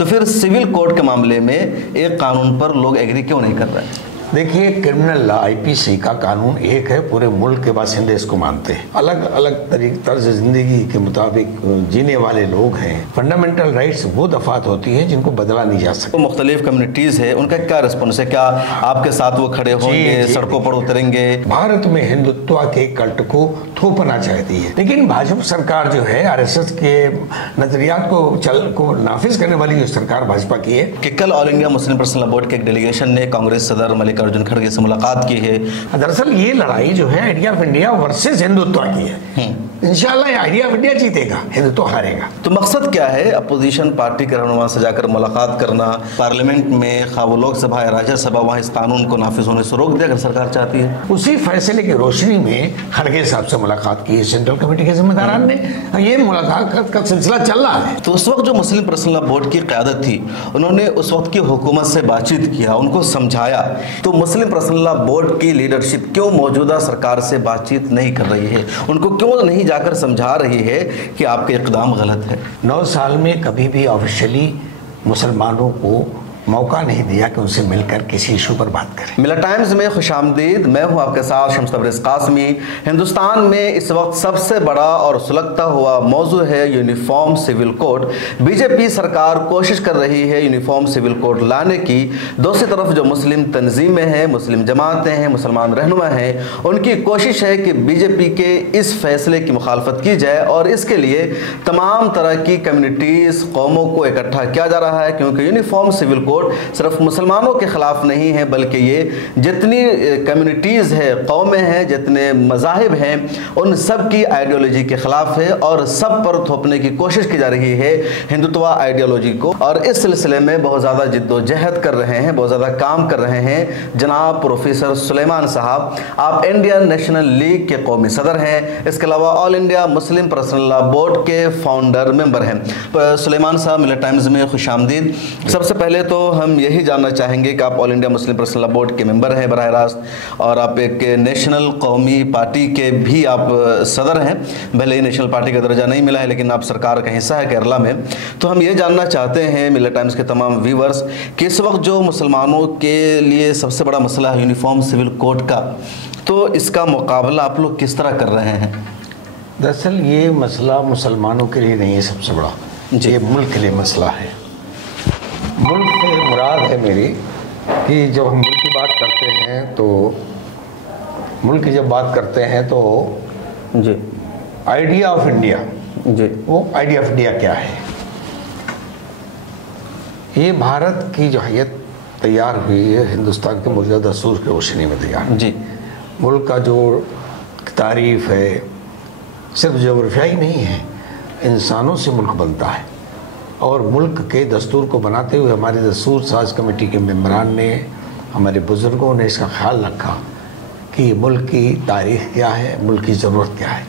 तो फिर civil code के मामले में एक कानून पर लोग एग्री क्यों नहीं कर रहे हैं? देखिए, क्रिमिनल लॉ आईपीसी का कानून एक है, पूरे मुल्क के बासिंदे इसको मानते हैं। अलग अलग तर्ज जिंदगी के मुताबिक जीने वाले लोग हैं। फंडामेंटल राइट्स वो दफात होती हैं जिनको बदला नहीं जा सकता। तो मुख्तलिफ कम्युनिटीज है, उनका क्या रिस्पॉन्स है? क्या आपके साथ वो खड़े होंगे, सड़कों पर उतरेंगे? भारत में हिंदुत्व के कल्ट को थोपना चाहती है, लेकिन भाजपा सरकार जो है आरएसएस के नजरियात को नाफिज करने वाली जो सरकार भाजपा की है। कि कल all India Muslim personal law board के एक डेलीगेशन ने कांग्रेस सदर मल्लिकार्जुन खड़गे से मुलाकात की है। दरअसल ये लड़ाई जो है idea of India versus Hindutva की है। इंशाल्लाह आइडिया ऑफ इंडिया जीतेगा, हिंदुत्व हारेगा। तो मकसद क्या है अपोजिशन पार्टी के रहनुमा से जाकर मुलाकात करना, पार्लियामेंट में खा वो लोकसभा या राज्यसभा, वहाँ इस कानून को नाफिज होने से रोक दिया अगर सरकार चाहती है? उसी फैसले की रोशनी में खड़गे साहब से मुलाकात की है सेंट्रल कमेटी के जिम्मेदारान ने। ये मुलाकात का सिलसिला चल रहा है। तो उस वक्त जो मुस्लिम पर्सनल लॉ बोर्ड की क़यादत थी, उन्होंने उस वक्त की हुकूमत से बातचीत किया, उनको समझाया। तो मुस्लिम पर्सनल लॉ बोर्ड की लीडरशिप क्यों मौजूदा सरकार से बातचीत नहीं कर रही है? उनको क्यों नहीं जाकर समझा रही है कि आपके इक़दाम गलत है? 9 साल में कभी भी ऑफिशियली मुसलमानों को मौका नहीं दिया कि उनसे मिलकर किसी इशू पर बात करें। मिला टाइम्स में खुशामदीद, मैं हूं आपके साथ शम्स तबरेज़ कासमी। हिंदुस्तान में इस वक्त सबसे बड़ा और सुलगता हुआ मौजू है यूनिफॉर्म सिविल कोड। बीजेपी सरकार कोशिश कर रही है यूनिफॉर्म सिविल कोड लाने की। दूसरी तरफ जो मुस्लिम तंजीमें हैं, मुस्लिम जमातें हैं, मुसलमान रहनुमा हैं, उनकी कोशिश है कि बीजेपी के इस फैसले की मुखालफत की जाए और इसके लिए तमाम तरह की कम्युनिटीज़, कौमों को इकट्ठा किया जा रहा है, क्योंकि यूनिफॉर्म सिविल कोड सिर्फ मुसलमानों के खिलाफ नहीं है, बल्कि ये जितनी कम्युनिटीज़ है, कौमें हैं, जितने मज़ाहिब हैं, उन सब की आइडियोलॉजी के खिलाफ है और सब पर थोपने की कोशिश की जा रही है हिंदुत्व आइडियोलॉजी को। और इस सिलसिले में बहुत ज़्यादा जिद्दोजहद कर रहे हैं, बहुत ज़्यादा काम कर रहे हैं जनाब प्रोफेसर सुलेमान साहब। आप इंडियन नेशनल लीग के कौमी सदर हैं, इसके अलावा all India Muslim personal law board के फाउंडर मेंबर हैं। सुलेमान साहब, मिला टाइम्स में खुशामदीद। सबसे पहले तो हम यही जानना चाहेंगे कि आप all India Muslim personal law board के मेंबर हैं बराह रास्त, और आप एक नेशनल कौमी पार्टी के भी आप सदर हैं। भले ही नेशनल पार्टी का दर्जा नहीं मिला है, लेकिन आप सरकार का हिस्सा है केरला में। तो हम ये जानना चाहते हैं मिलत टाइम्स के तमाम व्यूवर्स कि इस वक्त जो मुसलमानों के लिए सबसे बड़ा मसला है यूनिफॉर्म सिविल कोड का, तो इसका मुकाबला आप लोग किस तरह कर रहे हैं? दरअसल ये मसला मुसलमानों के लिए नहीं है सबसे बड़ा, ये मुल्क के लिए मसला है। मुल्क से मुराद है मेरी कि जब हम मुल्क की बात करते हैं तो मुल्क की जब बात करते हैं तो जी आइडिया ऑफ इंडिया, जी वो आइडिया ऑफ इंडिया क्या है? ये भारत की जो हैयत तैयार हुई है हिंदुस्तान के मौजूदा दस्तूर की रोशनी में तैयार। जी मुल्क का जो तारीफ है सिर्फ जोग्राफियाई नहीं है, इंसानों से मुल्क बनता है। और मुल्क के दस्तूर को बनाते हुए हमारे दस्तूर साज कमेटी के मेंबरान ने, हमारे बुज़ुर्गों ने इसका ख्याल रखा कि मुल्क की तारीख़ क्या है, मुल्क की ज़रूरत क्या है।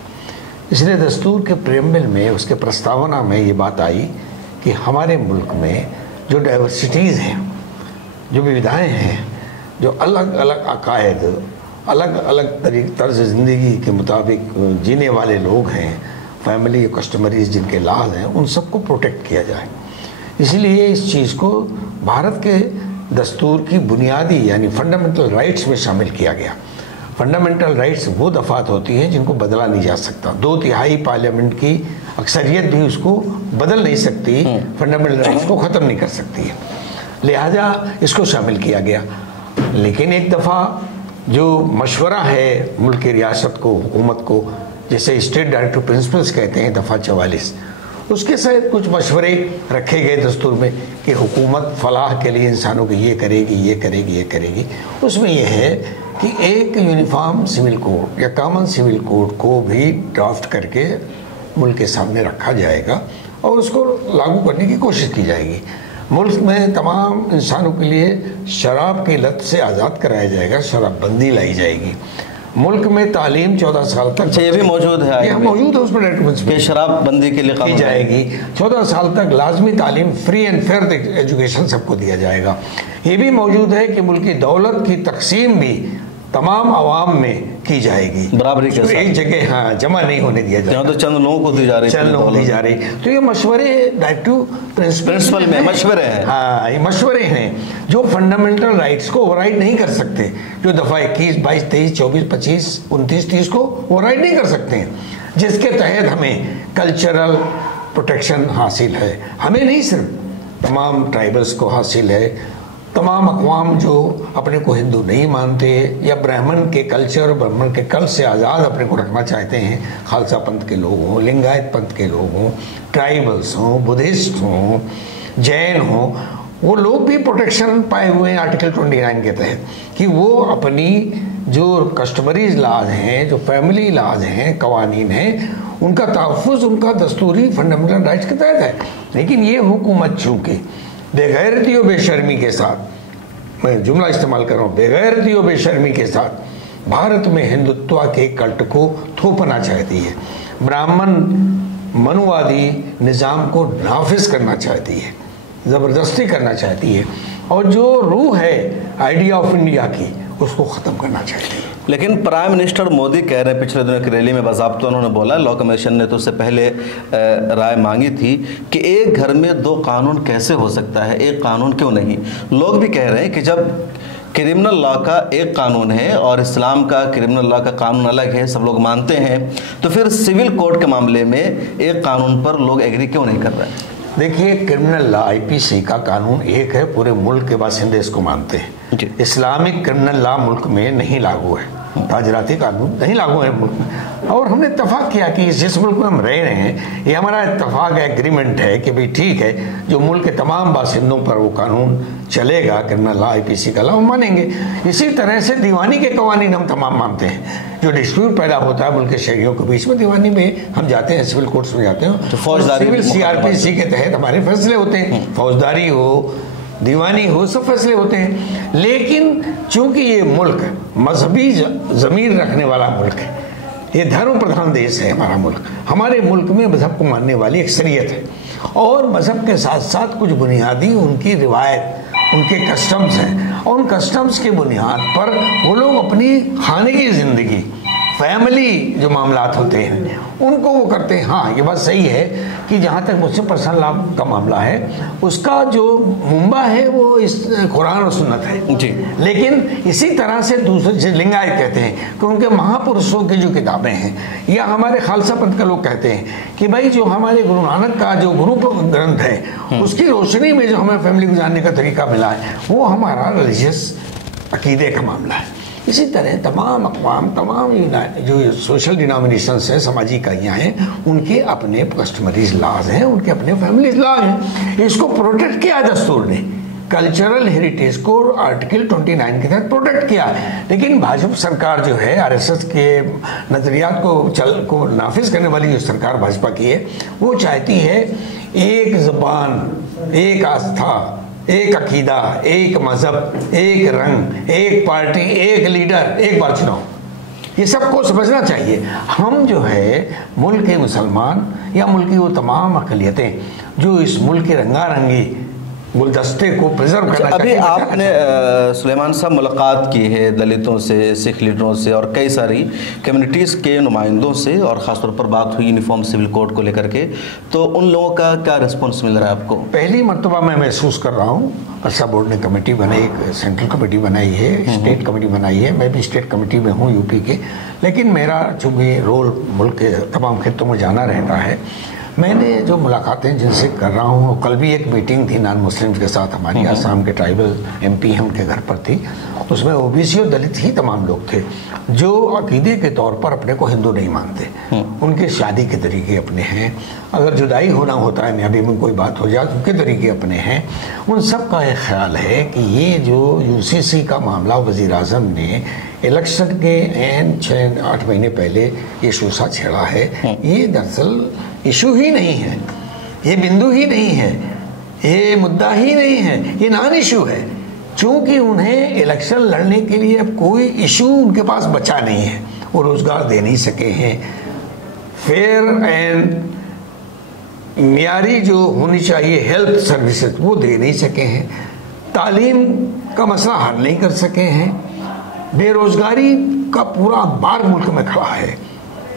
इसलिए दस्तूर के प्रेम्बल में, उसके प्रस्तावना में ये बात आई कि हमारे मुल्क में जो डाइवर्सिटीज़ हैं, जो विविधाएँ हैं, जो अलग अलग अकायद, अलग अलग तर्ज ज़िंदगी के मुताबिक जीने वाले लोग हैं, फैमिली कस्टमरीज जिनके लाज हैं, उन सबको प्रोटेक्ट किया जाए। इसलिए इस चीज़ को भारत के दस्तूर की बुनियादी यानी फंडामेंटल राइट्स में शामिल किया गया। फंडामेंटल राइट्स वो दफात होती हैं जिनको बदला नहीं जा सकता। 2/3 पार्लियामेंट की अक्सरियत भी उसको बदल नहीं सकती, फंडामेंटल राइट्स को ख़त्म नहीं कर सकती है, लिहाजा इसको शामिल किया गया। लेकिन एक दफ़ा जो मशवरा है मुल्क की रियासत को, हुकूमत को, जैसे स्टेट डायरेक्टिव प्रिंसिपल्स कहते हैं दफ़ा 44, उसके साथ कुछ मशवरे रखे गए दस्तूर में कि हुकूमत फलाह के लिए इंसानों को ये करेगी, ये करेगी, ये करेगी। उसमें यह है कि एक यूनिफॉर्म सिविल कोड या कॉमन सिविल कोड को भी ड्राफ्ट करके मुल्क के सामने रखा जाएगा और उसको लागू करने की कोशिश की जाएगी। मुल्क में तमाम इंसानों के लिए शराब की लत से आज़ाद कराया जाएगा, शराबबंदी लाई जाएगी। मुल्क में तालीम 14 साल तक, ये भी मौजूद है, ये मौजूद है उसमें डायरेक्ट शराबबंदी के लिए की जाएगी। 14 साल तक लाजमी तालीम, फ्री एंड फेयर एजुकेशन सबको दिया जाएगा। ये भी मौजूद है कि मुल्क की दौलत की तकसीम भी तमाम आवाम में की जाएगी, बराबरी के साथ। एक जगह हाँ जमा नहीं होने दिया जाएगा। तो चंद लोगों को दी जा रही, चंद लोगों को दी जा रही। तो ये मशवरे डायरेक्टिव प्रिंसिपल में मशवरे हैं। हाँ, ये मशवरे हैं जो फंडामेंटल राइट्स को ओवरराइड नहीं कर सकते, जो दफा 21, 22, 23, 24, 25, 29, 30 को ओवरराइड नहीं कर सकते हैं, जिसके तहत हमें कल्चरल प्रोटेक्शन हासिल है। हमें नहीं, सिर्फ तमाम ट्राइबल्स को हासिल है। तमाम अक़वाम जो अपने को हिंदू नहीं मानते या ब्राह्मण के कल्चर और ब्राह्मण के कल से आज़ाद अपने को रखना चाहते हैं, खालसा पंथ के लोग हों, लिंगायत पंथ के लोग हों, ट्राइबल्स हों, बुद्धिस्ट हों, जैन हों, वो लोग भी प्रोटेक्शन पाए हुए हैं आर्टिकल 29 के तहत कि वो अपनी जो कस्टमरीज लाज हैं, जो फैमिली लाज हैं, कवानीन हैं, उनका तहफ़्फ़ुज़ उनका दस्तूरी फंडामेंटल राइट्स के तहत है। लेकिन ये हुकूमत चूँकि बेगैरती और बेशर्मी के साथ, मैं जुमला इस्तेमाल कर रहा हूँ, बेगैरती और बेशर्मी के साथ भारत में हिंदुत्व के कल्ट को थोपना चाहती है, ब्राह्मण मनुवादी निज़ाम को नाफिज करना चाहती है, ज़बरदस्ती करना चाहती है, और जो रूह है आइडिया ऑफ इंडिया की उसको ख़त्म करना चाहती है। लेकिन प्राइम मिनिस्टर मोदी कह रहे हैं, पिछले दिनों की रैली में बाज़ाब्ता उन्होंने बोला, लॉ कमीशन ने तो उससे पहले राय मांगी थी कि एक घर में दो कानून कैसे हो सकता है, एक कानून क्यों नहीं। लोग भी कह रहे हैं कि जब क्रिमिनल लॉ का एक कानून है और इस्लाम का क्रिमिनल लॉ का कानून अलग है, सब लोग मानते हैं, तो फिर सिविल कोड के मामले में एक कानून पर लोग एग्री क्यों नहीं कर रहे हैं? देखिए, क्रिमिनल लॉ IPC का कानून एक है, पूरे मुल्क के बासिंदे इसको मानते हैं। इस्लामिक क्रिमिनल लॉ मुल्क में नहीं लागू है, ताजराती कानून नहीं लागू है मुल्क में। और हमने इत्तफाक किया कि जिस मुल्क में हम रह रहे हैं, ये हमारा इत्तफाक एग्रीमेंट है कि भाई ठीक है, जो मुल्क के तमाम बासिंदों पर वो कानून चलेगा, क्रिमिनल लॉ IPC का लॉ हम मानेंगे। इसी तरह से दीवानी के कवानीन हम तमाम मानते हैं। जो डिस्प्यूट पैदा होता है मुल्क के शहरियों के बीच में, दीवानी में हम जाते हैं, सिविल कोर्ट्स में जाते हैं, तो फौजदारी सिविल CRPC के तहत हमारे फैसले होते हैं, फौजदारी हो, दीवानी हो, सब फैसले होते हैं। लेकिन चूंकि ये मुल्क मजहबी ज़मीर रखने वाला मुल्क है, ये धर्म प्रधान देश है हमारा मुल्क, हमारे मुल्क में मजहब को मानने वाली अक्सरियत है, और मजहब के साथ साथ कुछ बुनियादी उनकी रिवायत, उनके कस्टम्स हैं, और उन कस्टम्स के बुनियाद पर वो लोग अपनी खाने की ज़िंदगी, फैमिली जो मामलात होते हैं उनको वो करते हैं। हाँ, ये बात सही है कि जहाँ तक मुझसे पर्सनल लॉ का मामला है, उसका जो मुंबा है वो इस कुरान और सुन्नत है जी। लेकिन इसी तरह से दूसरे लिंगायत कहते हैं कि उनके महापुरुषों की जो किताबें हैं, या हमारे खालसा पंथ के लोग कहते हैं कि भाई जो हमारे गुरु नानक का जो गुरु ग्रंथ है, उसकी रोशनी में जो हमें फैमिली को जानने का तरीका मिला है, वो हमारा रिलीजियस अकीदे का मामला है। इसी तरह तमाम अक़वाम, तमाम जो सोशल डिनोमिनेशंस हैं, समाजी इकाइयाँ हैं, उनके अपने कस्टमरीज लॉज हैं, उनके अपने फैमिली लॉ हैं। इसको प्रोटेक्ट किया दस्तूर ने, कल्चरल हेरिटेज को आर्टिकल 29 के तहत प्रोटेक्ट किया। लेकिन भाजपा सरकार जो है, RSS के नज़रियात को नाफिज करने वाली जो सरकार भाजपा की है, वो चाहती है एक ज़बान, एक आस्था, एक अकीदा, एक मजहब, एक रंग, एक पार्टी, एक लीडर, एक बार चुनाव। ये सबको समझना चाहिए। हम जो है मुल्क के मुसलमान या मुल्क की वो तमाम अक़लियतें जो इस मुल्क के रंगारंगी गुलदस्ते को प्रिजर्व करना अभी आपने सुलेमान साहब मुलाकात की है दलितों से, सिख लीडरों से और कई सारी कम्युनिटीज़ के नुमाइंदों से, और ख़ासतौर पर बात हुई यूनिफॉर्म सिविल कोड को लेकर के, तो उन लोगों का क्या रिस्पॉन्स मिल रहा है आपको? पहली मरतबा मैं महसूस कर रहा हूँ, अर्सा बोर्ड ने कमेटी बनाई, सेंट्रल कमेटी बनाई है, स्टेट कमेटी बनाई है, मैं भी स्टेट कमेटी में हूँ यूपी के। लेकिन मेरा चूँकि रोल मुल्क के तमाम खित्तों में जाना रहता है, मैंने जो मुलाकातें जिनसे कर रहा हूँ, कल भी एक मीटिंग थी नॉन मुस्लिम्स के साथ हमारी, आसाम के ट्राइबल MP हैं उनके घर पर थी, उसमें OBC और दलित ही तमाम लोग थे जो अकीदे के तौर पर अपने को हिंदू नहीं मानते, उनके शादी के तरीके अपने हैं, अगर जुदाई होना होता है नबी में कोई बात हो जाए तो उनके तरीके अपने हैं। उन सब का एक ख्याल है कि ये जो UCC का मामला वज़ीर आज़म ने इलेक्शन के 6-8 महीने पहले ये शूसा छेड़ा है, ये दरअसल इशू ही नहीं है, ये बिंदु ही नहीं है, ये मुद्दा ही नहीं है, ये नॉन इशू है। चूंकि उन्हें इलेक्शन लड़ने के लिए अब कोई इशू उनके पास बचा नहीं है, वो रोजगार दे नहीं सके हैं, फेयर एंड मियारी जो होनी चाहिए हेल्थ सर्विसेज वो दे नहीं सके हैं, तालीम का मसला हल नहीं कर सके हैं, बेरोजगारी का पूरा बार मुल्क में खड़ा है,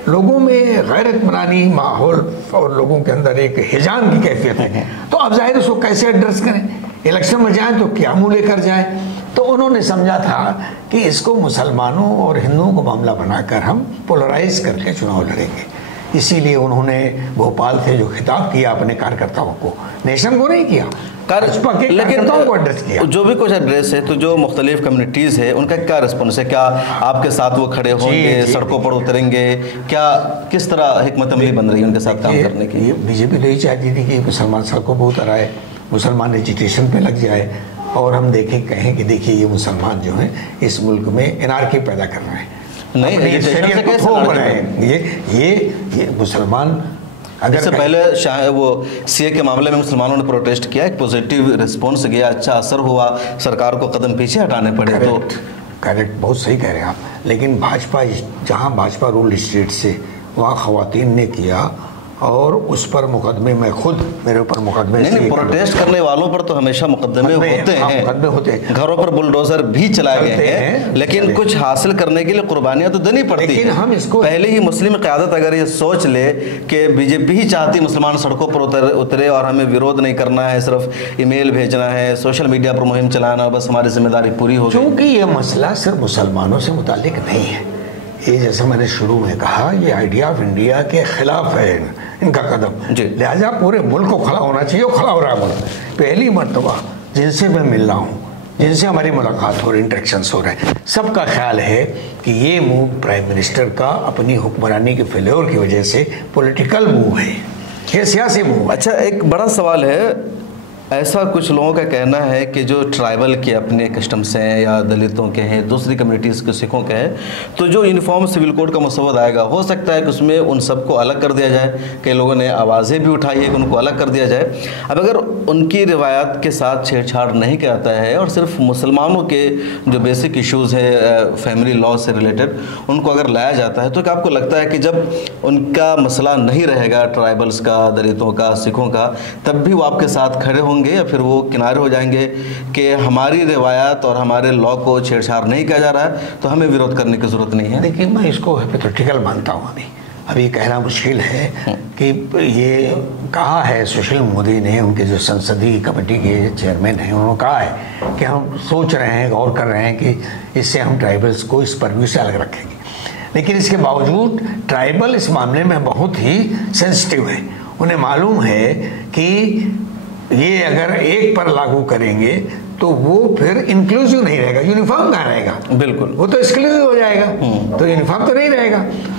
लोगों में गैरत मनानी माहौल और लोगों के अंदर एक हिजान की कैफियत है। तो अब जाहिर उसको कैसे एड्रेस करें, इलेक्शन में जाएं तो क्या मुंह लेकर जाएं। तो उन्होंने समझा था कि इसको मुसलमानों और हिंदुओं को मामला बनाकर हम पोलराइज करके चुनाव लड़ेंगे। इसीलिए उन्होंने भोपाल से जो खिताब किया अपने कार्यकर्ताओं को, नेशन को नहीं किया, भाजपा के कार्यकर्ताओं को एड्रेस किया। जो भी कुछ एड्रेस है, तो जो मुख्तलिफ कम्युनिटीज़ है उनका क्या रिस्पॉन्स है? क्या आपके साथ वो खड़े होंगे, सड़कों पर उतरेंगे? क्या किस तरह हिकमत अमली बन रही है उनके साथ काम करने की? बीजेपी तो यही चाहती थी कि मुसलमान सड़कों पर उतर आए, मुसलमान एजुकेशन पे लग जाए और हम कहें कि देखिए ये मुसलमान जो है इस मुल्क में एनार्की पैदा कर रहे हैं। नहीं, ये मुसलमान इससे पहले वो सीए के मामले में मुसलमानों ने प्रोटेस्ट किया, एक पॉजिटिव रिस्पॉन्स गया, अच्छा असर हुआ, सरकार को कदम पीछे हटाने पड़े। तो करेक्ट, बहुत सही कह रहे हैं आप। लेकिन भाजपा, जहां भाजपा रूल स्टेट से, वहां खवातीन ने किया और उस पर मुकदमे में खुद मेरे ऊपर मुकदमे नहीं, प्रोटेस्ट करने वालों पर तो हमेशा मुकदमे होते हैं, घरों पर बुलडोजर भी चलाए गए हैं, लेकिन कुछ हासिल करने के लिए कुर्बानियां तो देनी पड़ती है। हम इसको पहले ही मुस्लिम क़यादत अगर ये सोच ले कि बीजेपी ही चाहती मुसलमान सड़कों पर उतरे और हमें विरोध नहीं करना है, सिर्फ ईमेल भेजना है, सोशल मीडिया पर मुहिम चलाना, बस हमारी जिम्मेदारी पूरी हो। क्योंकि ये मसला सिर्फ मुसलमानों से मुतालिक नहीं है, ये जैसा मैंने शुरू में कहा, ये आइडिया ऑफ इंडिया के खिलाफ है इनका कदम। लिहाजा पूरे मुल्क को खड़ा होना चाहिए, खड़ा हो रहा है मुल्क। पहली मर्तबा जिनसे मैं मिल रहा हूँ, जिनसे हमारी मुलाकात हो रही, इंटरेक्शंस हो रहे हैं, सबका ख्याल है कि ये मूव प्राइम मिनिस्टर का अपनी हुक्मरानी के फेल्योर की वजह से पॉलिटिकल मूव है, ये सियासी मूव। अच्छा, एक बड़ा सवाल है, ऐसा कुछ लोगों का कहना है कि जो ट्राइबल के अपने कस्टम्स हैं या दलितों के हैं, दूसरी कम्युनिटीज़ के सिखों के हैं, तो जो यूनिफॉर्म सिविल कोड का मसौदा आएगा, हो सकता है कि उसमें उन सबको अलग कर दिया जाए। कई लोगों ने आवाज़ें भी उठाई है कि उनको अलग कर दिया जाए। अब अगर उनकी रिवायात के साथ छेड़छाड़ नहीं किया जाता है और सिर्फ मुसलमानों के जो बेसिक इश्यूज़ है फैमिली लॉ से रिलेटेड, उनको अगर लाया जाता है, तो क्या आपको लगता है कि जब उनका मसला नहीं रहेगा, ट्राइबल्स का, दलितों का, सिखों का, तब भी वो आपके साथ खड़े होंगे या फिर वो किनारे हो जाएंगे कि हमारी रिवायात और हमारे लॉ को छेड़छाड़ नहीं किया जा रहा है तो हमें विरोध करने की जरूरत नहीं है? देखिए, मैं इसको हाइपोथेटिकल मानता हूँ। अभी कहना मुश्किल है कि ये कहा है सुशील मोदी ने, उनके जो संसदीय कमेटी के चेयरमैन हैं, उन्होंने कहा है कि हम सोच रहे हैं, गौर कर रहे हैं कि इससे हम ट्राइबल्स को इस परव्यू से अलग रखेंगे। लेकिन इसके बावजूद ट्राइबल इस मामले में बहुत ही सेंसिटिव है। उन्हें मालूम है कि ये अगर एक पर लागू करेंगे तो वो फिर इंक्लूसिव नहीं रहेगा, यूनिफॉर्म कहाँ रहेगा? बिल्कुल, वो तो एक्सक्लूसिव हो जाएगा, तो यूनिफॉर्म तो नहीं रहेगा।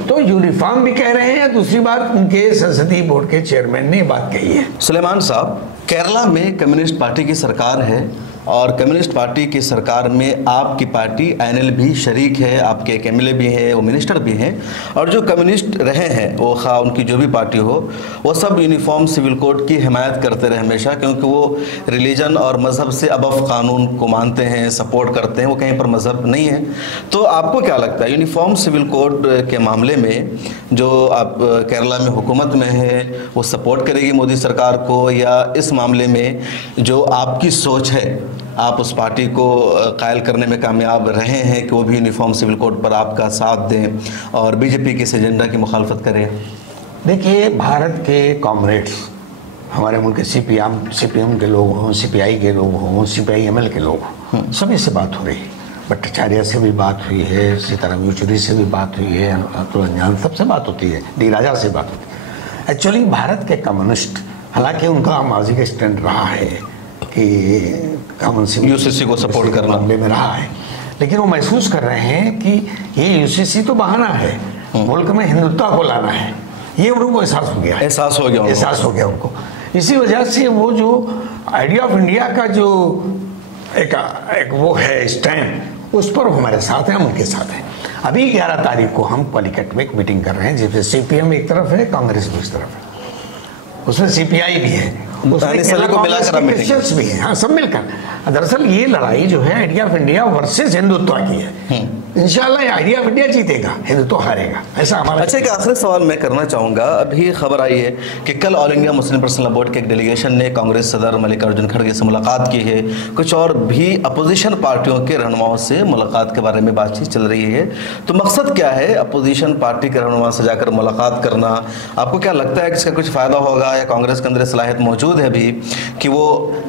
तो यूनिफॉर्म भी कह रहे हैं। दूसरी बात, उनके संसदीय बोर्ड के चेयरमैन ने बात कही है। सुलेमान साहब, केरला में कम्युनिस्ट पार्टी की सरकार है और कम्युनिस्ट पार्टी की सरकार में आपकी पार्टी एनएल भी शरीक है, आपके एक एमएलए भी हैं, वो मिनिस्टर भी हैं, और जो कम्युनिस्ट रहे हैं, वो खा उनकी जो भी पार्टी हो, वो सब यूनिफॉर्म सिविल कोड की हिमायत करते रहे हमेशा, क्योंकि वो रिलीजन और मज़हब से अबव कानून को मानते हैं, सपोर्ट करते हैं, वो कहीं पर मज़हब नहीं है। तो आपको क्या लगता है यूनिफॉर्म सिविल कोड के मामले में जो आप केरला में हुकूमत में है, वो सपोर्ट करेगी मोदी सरकार को, या इस मामले में जो आपकी सोच है आप उस पार्टी को कायल करने में कामयाब रहे हैं कि वो भी यूनिफॉर्म सिविल कोड पर आपका साथ दें और बीजेपी के इस एजेंडा की मुखालफत करें? देखिए, भारत के कॉमरेड्स, हमारे मुल्क के सीपीएम के लोग हों, सीपीआई के लोग हों, सीपीआईएमएल के लोग हों, सभी से बात हो रही है। भट्टाचार्य से भी बात हुई है, सीताराम येचुरी से भी बात हुई है, अतुल अंजान सबसे बात होती है, डी राजा से बात होती है। एक्चुअली भारत के कम्युनिस्ट, हालांकि उनका माजी का स्टैंड रहा है कि यूसीसी को सपोर्ट करना मामले में रहा है, लेकिन वो महसूस कर रहे हैं कि ये यूसीसी तो बहाना है, मुल्क में हिंदुत्व को लाना है, ये उनको एहसास हो गया उनको। इसी वजह से वो जो आइडिया ऑफ इंडिया का जो एक वो है स्टैंड, उस पर हमारे साथ हैं, हम उनके साथ हैं। अभी 11 तारीख को हम पॉलीकट में एक मीटिंग कर रहे हैं, जिसमें सीपीएम एक तरफ है, कांग्रेस दूसरी तरफ है, उसमें सीपीआई भी है को मिलाकर क्रिश्चियंस भी हैं, हाँ, सब मिलकर। दरअसल ये लड़ाई जो है idea of India versus Hindutva की है। इंशाल्लाह ये आइडिया ऑफ इंडिया जीतेगा, हिंदुत्व हारेगा, ऐसा हमारा। अच्छा, एक आखिरी सवाल मैं करना चाहूँगा। अभी खबर आई है कि कल all India Muslim personal board के एक डेलीगेशन ने कांग्रेस सदर मल्लिकार्जुन खड़गे से मुलाकात की है। कुछ और भी अपोजिशन पार्टियों के रहनुमाओं से मुलाकात के बारे में बातचीत चल रही है। तो मकसद क्या है अपोजिशन पार्टी के रहनुमा से जाकर मुलाकात करना? आपको क्या लगता है कि इसका कुछ फ़ायदा होगा, या कांग्रेस के अंदर सलाहियत मौजूद है अभी कि वो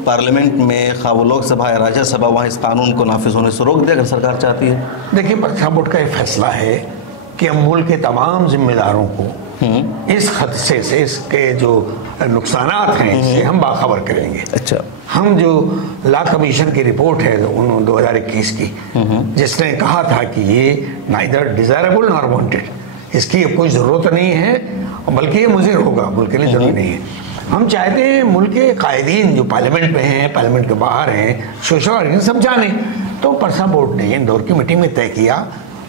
पार्लियामेंट में, खा वो लोकसभा या राज्यसभा, वहाँ इस कानून को नाफिज होने से रोक दे अगर सरकार चाहती है? देखिए, पर्चा बोर्ड का ये फैसला है कि हम मुल्क के तमाम जिम्मेदारों को इस हादसे से, इसके जो नुकसानात हैं, इससे हम बाखबर करेंगे। अच्छा, हम जो लॉ कमीशन की रिपोर्ट है 2021 की, जिसने कहा था कि ये नाइदर डिजायरेबल नॉर वांटेड, इसकी कोई ज़रूरत नहीं है, बल्कि ये मुज़िर होगा, मुल्क के लिए ज़रूरी नहीं है। हम चाहते हैं मुल्क के कायदीन जो पार्लियामेंट में हैं, पार्लियामेंट के बाहर हैं, सोशल ऑर्गेनाइजेशन समझाने। तो पर्सा बोर्ड ने इंदौर की मीटिंग में तय किया,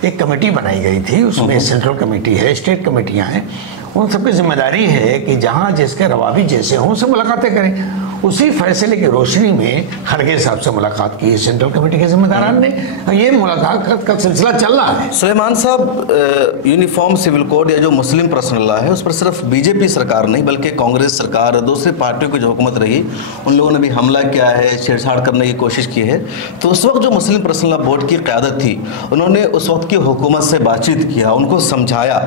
एक कमेटी बनाई गई थी, उसमें सेंट्रल कमेटी है, स्टेट कमेटियां हैं, उन सबकी जिम्मेदारी है कि जहां जिसके रवाबी जैसे हों उनसे मुलाकातें करें। उसी फैसले की रोशनी में खड़गे साहब से मुलाकात की सेंट्रल कमेटी के जिम्मेदारान ने। ये मुलाकात का सिलसिला चल रहा है। सुलेमान साहब, यूनिफॉर्म सिविल कोड या जो मुस्लिम पर्सनल लॉ है, उस पर सिर्फ बीजेपी सरकार नहीं बल्कि कांग्रेस सरकार और दूसरी पार्टियों की जो हुकूमत रही, उन लोगों ने भी हमला किया है, छेड़छाड़ करने की कोशिश की है। तो उस वक्त जो मुस्लिम पर्सनल लॉ बोर्ड की क़यादत थी, उन्होंने उस वक्त की हुकूमत से बातचीत किया, उनको समझाया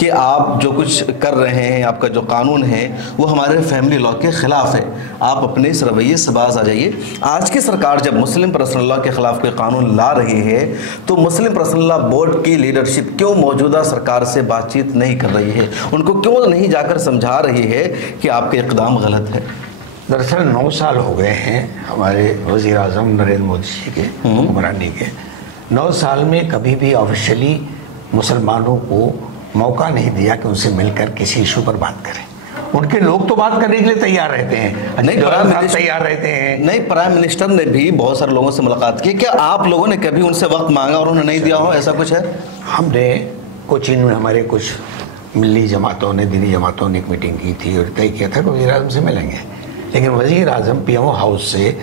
कि आप जो कुछ कर रहे हैं, आपका जो कानून है वो हमारे फैमिली लॉ के ख़िलाफ़ है, आप अपने इस रवैये से बाज आ जाइए। आज की सरकार जब मुस्लिम पर्सनल लॉ के खिलाफ कोई कानून ला रही है तो मुस्लिम पर्सनल लॉ बोर्ड की लीडरशिप क्यों मौजूदा सरकार से बातचीत नहीं कर रही है? उनको क्यों नहीं जाकर समझा रही है कि आपके इक़दाम गलत है? दरअसल 9 साल हो गए हैं हमारे वज़ीर आज़म नरेंद्र मोदी जी के हुक्मरानी के। 9 साल में कभी भी ऑफिशियली मुसलमानों को मौका नहीं दिया कि उनसे मिलकर किसी इशू पर बात करें। उनके लोग तो बात करने के लिए तैयार रहते हैं, नहीं प्राइम मिनिस्टर तैयार रहते हैं, नहीं प्राइम मिनिस्टर ने भी बहुत सारे लोगों से मुलाकात की। क्या आप लोगों ने कभी उनसे वक्त मांगा और उन्होंने नहीं दिया हो, ऐसा कुछ है? हमने कोचीन में हमारे कुछ मिली जमातों ने, दीनी जमातों ने एक मीटिंग की थी और तय किया था कि वज़ीर आज़म से मिलेंगे, लेकिन वज़ीर आज़म पीएमओ हाउस से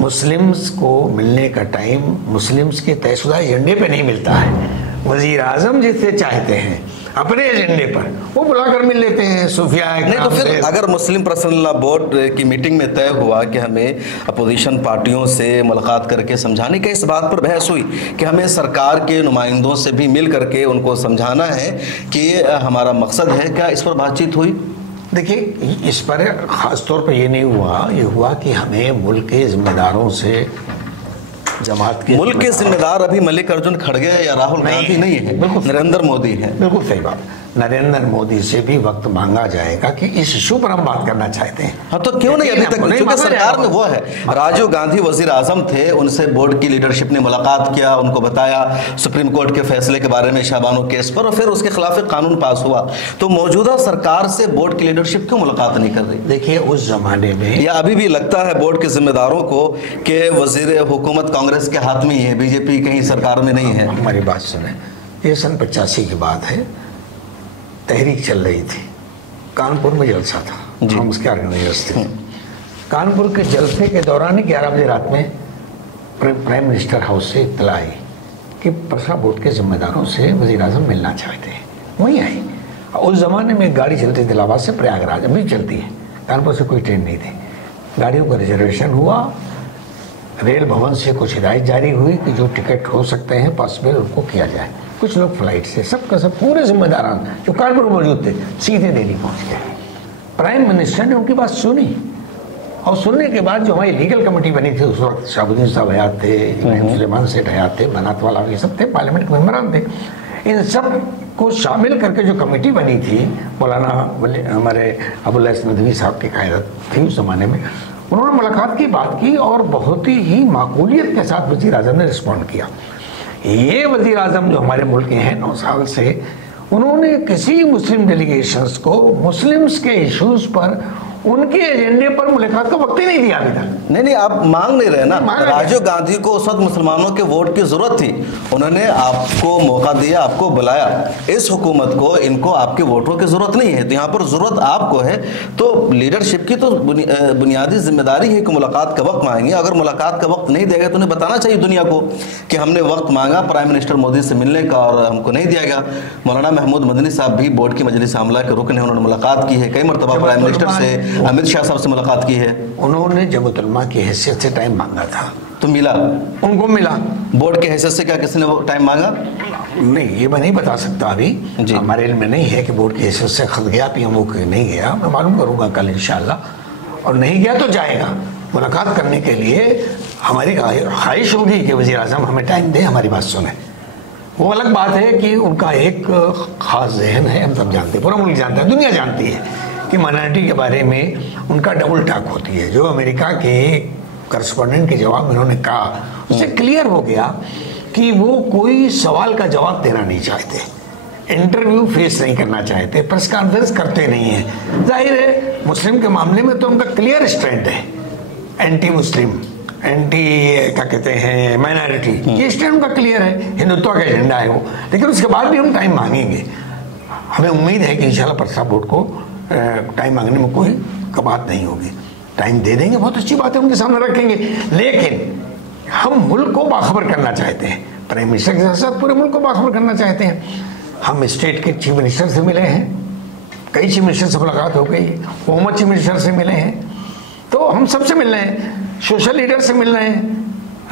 मुस्लिम्स को मिलने का टाइम मुस्लिम्स के तयशुदा एजेंडे पे नहीं मिलता है। वज़ीर आज़म जिससे चाहते हैं अपने एजेंडे पर वो बुलाकर मिल लेते हैं सूफिया। नहीं तो फिर अगर मुस्लिम पर्सनल लॉ बोर्ड की मीटिंग में तय हुआ कि हमें अपोजिशन पार्टियों से मुलाकात करके समझाने की, इस बात पर बहस हुई कि हमें सरकार के नुमाइंदों से भी मिल करके उनको समझाना है कि हमारा मकसद है, क्या इस पर बातचीत हुई? देखिए, इस पर ख़ास तौर पर ये नहीं हुआ, ये हुआ कि हमें मुल्क के जिम्मेदारों से, जमात के मुल्क के जिम्मेदार अभी मल्लिकार्जुन खड़गे या राहुल गांधी नहीं है, बिल्कुल नरेंद्र मोदी है। बिल्कुल सही बात। नरेंद्र मोदी से भी वक्त मांगा जाएगा कि इस इशू पर हम बात करना चाहते हैं। हाँ, तो क्यों नहीं अभी तक? क्योंकि सरकार में वो है, राजीव गांधी वजीर आजम थे, उनसे बोर्ड की लीडरशिप ने मुलाकात किया, उनको बताया सुप्रीम कोर्ट के फैसले के बारे में, शाबानो केस पर, और फिर उसके खिलाफ एक कानून पास हुआ। तो मौजूदा सरकार से बोर्ड की लीडरशिप क्यों मुलाकात नहीं कर रही? देखिए, उस जमाने में या अभी भी लगता है बोर्ड के जिम्मेदारों को कि वजीर हुकूमत कांग्रेस के हाथ में ही है, बीजेपी कहीं सरकार में नहीं है? हमारी बात सुने, ये सन 85 की बात है, तहरीक चल रही थी, कानपुर में जलसा था, हम उसके ऑर्गेनाइजर्स थे। कानपुर के जलसे के दौरान 11 बजे रात में प्राइम मिनिस्टर हाउस से इत्तला आई कि पर्सा बोर्ड के जिम्मेदारों से वज़ीर आज़म मिलना चाहते हैं। वहीं आई। उस ज़माने में गाड़ी चलती थी इलाहाबाद से प्रयागराज, अभी चलती है, कानपुर से कोई ट्रेन नहीं थी। गाड़ियों का रिजर्वेशन हुआ, रेल भवन से कुछ हिदायत जारी हुई कि जो टिकट हो सकते हैं पॉसिबल उनको किया जाए। कुछ लोग फ्लाइट से, सबका सब पूरे जिम्मेदारान जो कानपुर मौजूद थे सीधे दिल्ली पहुंच गए। प्राइम मिनिस्टर ने उनकी बात सुनी, और सुनने के बाद जो हमारी लीगल कमेटी बनी थी, उस वक्त शाहबुद्दीन साहब हयात थे, सुलेमान सेठ हयात थे, बनात वाला, ये सब थे, पार्लियामेंट के मेंबरान थे। इन सब को शामिल करके जो कमेटी बनी थी, मौलाना हमारे अबुल हसन नदवी साहब की क़यादत थी उस ज़माने में, उन्होंने मुलाकात की, बात की, और बहुत ही माकूलियत के साथ वज़ीर आज़म ने रिस्पॉन्ड किया। ये वज़ीर आज़म जो हमारे मुल्क के हैं 9 साल से, उन्होंने किसी मुस्लिम डेलीगेशंस को मुस्लिम्स के इश्यूज़ पर उनके एजेंडे पर मुलाकात का वक्त ही नहीं दिया अभी तक। नहीं, आप मांग नहीं रहे ना। मांग राजीव गांधी को उस वक्त मुसलमानों के वोट की जरूरत थी, उन्होंने आपको मौका दिया, आपको बुलाया। इस हुकूमत को, इनको आपके वोटों की जरूरत नहीं है, तो यहाँ पर जरूरत आपको है। तो लीडरशिप की तो बुनियादी जिम्मेदारी है कि मुलाकात का वक्त मांगेंगे। अगर मुलाकात का वक्त नहीं देगा तो उन्हें बताना चाहिए दुनिया को कि हमने वक्त मांगा प्राइम मिनिस्टर मोदी से मिलने का और हमको नहीं दिया गया। मौलाना महमूद मदनी साहब भी बोर्ड की मजलिस आमला के रुकन है, उन्होंने मुलाकात की है, कई मरतबा प्राइम मिनिस्टर से, अमित शाह साहब से मुलाकात की है। उन्होंने जमात उलमा की हैसियत से टाइम मांगा था तो मिला, उनको मिला। बोर्ड की हैसियत से क्या किसी ने टाइम मांगा? नहीं, ये मैं नहीं बता सकता अभी, हमारे इल्म में नहीं है कि बोर्ड की हैसियत से खत गया पीएमओ के नहीं गया। मैं मालूम करूंगा कल इंशाल्लाह, और नहीं गया तो जाएगा। मुलाकात करने के लिए हमारी ख्वाहिश होगी कि वज़ीर आज़म हमें टाइम दे, हमारी बात सुने। वो अलग बात है कि उनका एक ख़ास जहन है, हम सब जानते हैं, पूरा मुल्क जानता है, दुनिया जानती है कि माइनॉरिटी के बारे में उनका डबल टॉक होती है। जो अमेरिका के करस्पॉन्डेंट के जवाब में उन्होंने कहा, उससे क्लियर हो गया कि वो कोई सवाल का जवाब देना नहीं चाहते, इंटरव्यू फेस नहीं करना चाहते, प्रेस कॉन्फ्रेंस करते नहीं है। जाहिर है मुस्लिम के मामले में तो उनका क्लियर स्टैंड है, एंटी मुस्लिम, एंटी क्या कहते हैं माइनॉरिटी, ये स्टैंड उनका क्लियर है, हिंदुत्व का एजेंडा है वो। लेकिन उसके बाद भी हम टाइम मांगेंगे। हमें उम्मीद है कि इंशाल्लाह प्रस्ताव बोर्ड को टाइम मांगने में कोई कबात नहीं होगी, टाइम दे देंगे, बहुत अच्छी बात है, उनके सामने रखेंगे। लेकिन हम मुल्क को बाखबर करना चाहते हैं, प्राइम मिनिस्टर के साथ पूरे मुल्क को बाखबर करना चाहते हैं। हम स्टेट के चीफ मिनिस्टर से मिले हैं, कई चीफ मिनिस्टर से मुलाकात हो गई, फॉर्मर चीफ मिनिस्टर से मिले हैं, तो हम सबसे मिल रहे हैं, सोशल लीडर से मिल रहे हैं,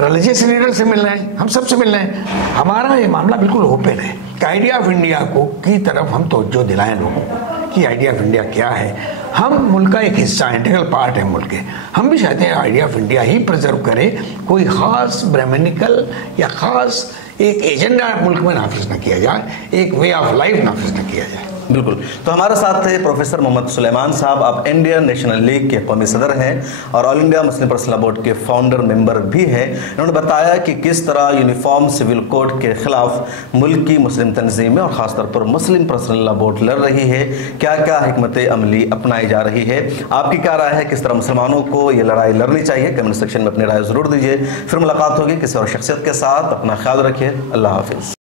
रिलीजियस लीडर से मिल रहे हैं, हम सबसे मिल रहे हैं। हमारा ये मामला बिल्कुल ओपन है कि आइडिया ऑफ इंडिया को की तरफ हम तवज्जो दिलाएं लोगों को कि आइडिया ऑफ इंडिया क्या है। हम मुल्क का एक हिस्सा, इंटीग्रल पार्ट है मुल्क के। हम भी चाहते हैं idea of India he preserve करे, कोई ख़ास ब्राह्मणिकल या ख़ास एक एजेंडा मुल्क में नाफिज न किया जाए, एक वे ऑफ लाइफ नाफिज न किया जाए। बिल्कुल। तो हमारे साथ थे प्रोफेसर मोहम्मद सुलेमान साहब, आप इंडियन नेशनल लीग के कौमी सदर हैं और all India Muslim personal law board के फाउंडर मेंबर भी हैं। इन्होंने बताया कि किस तरह यूनिफॉर्म सिविल कोड के खिलाफ मुल्क की मुस्लिम तंजीमें और ख़ासतौर पर मुस्लिम पर्सनल लॉ बोर्ड लड़ रही है, क्या क्या हिकमत अमली अपनाई जा रही है। आपकी क्या राय है, किस तरह मुसलमानों को ये लड़ाई लड़नी चाहिए? कमेंट सेक्शन में अपनी राय ज़रूर दीजिए। फिर मुलाकात होगी किसी और शख्सियत के साथ। अपना ख्याल रखिए। अल्लाह हाफिज़।